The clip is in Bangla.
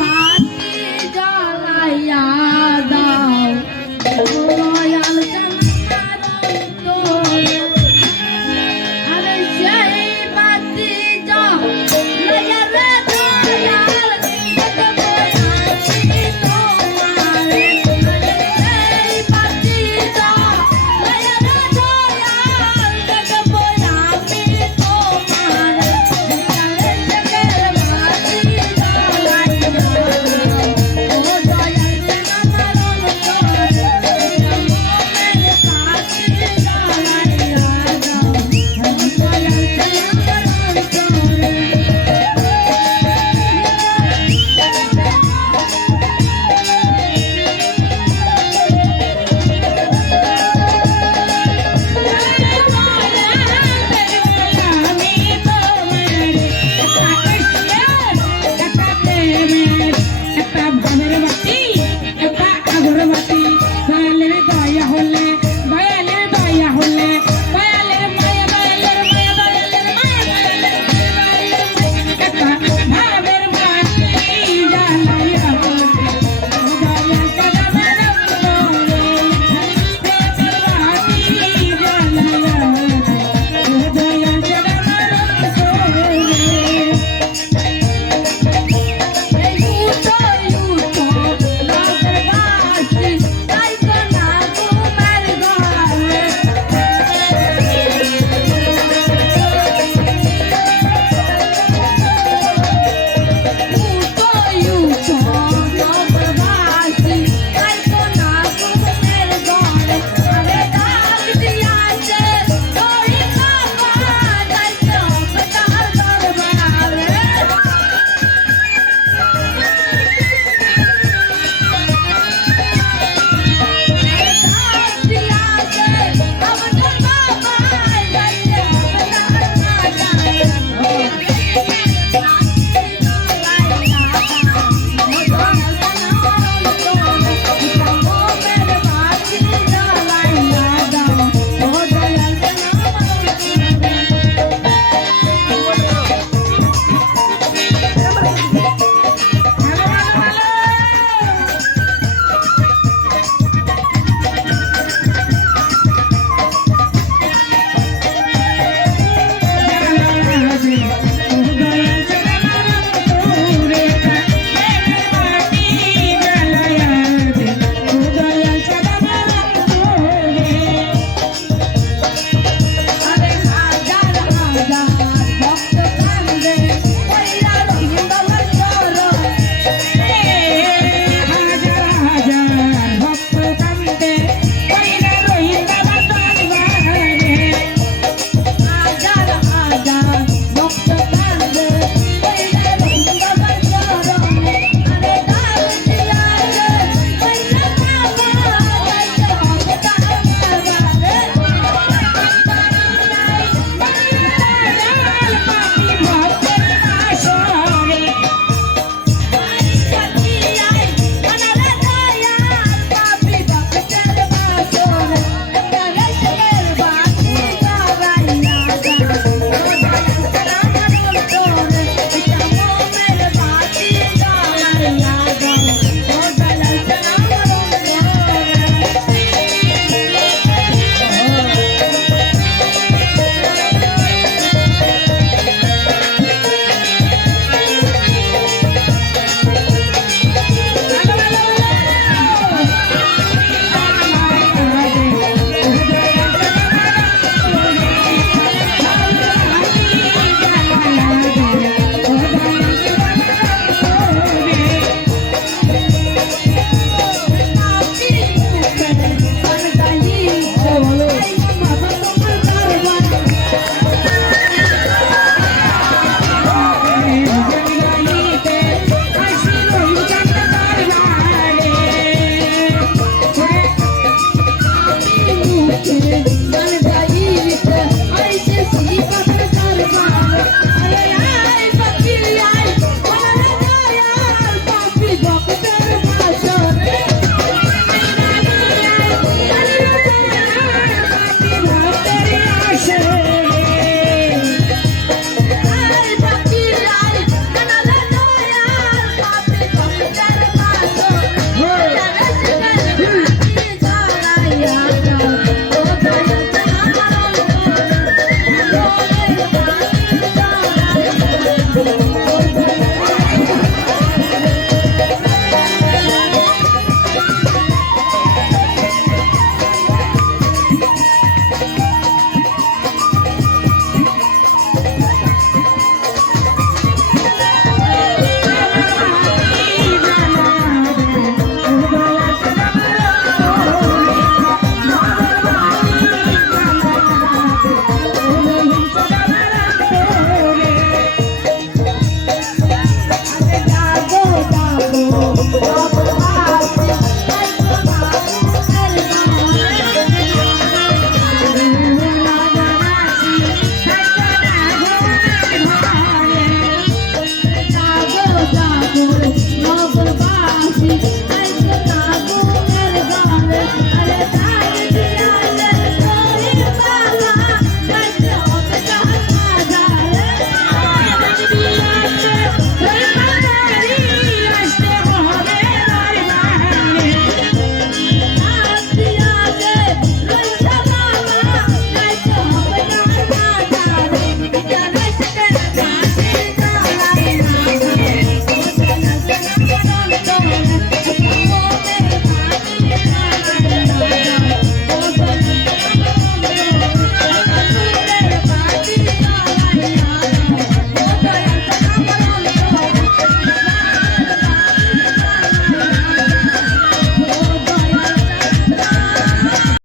বাতি জ্বালাইয়া দাও। Yeah.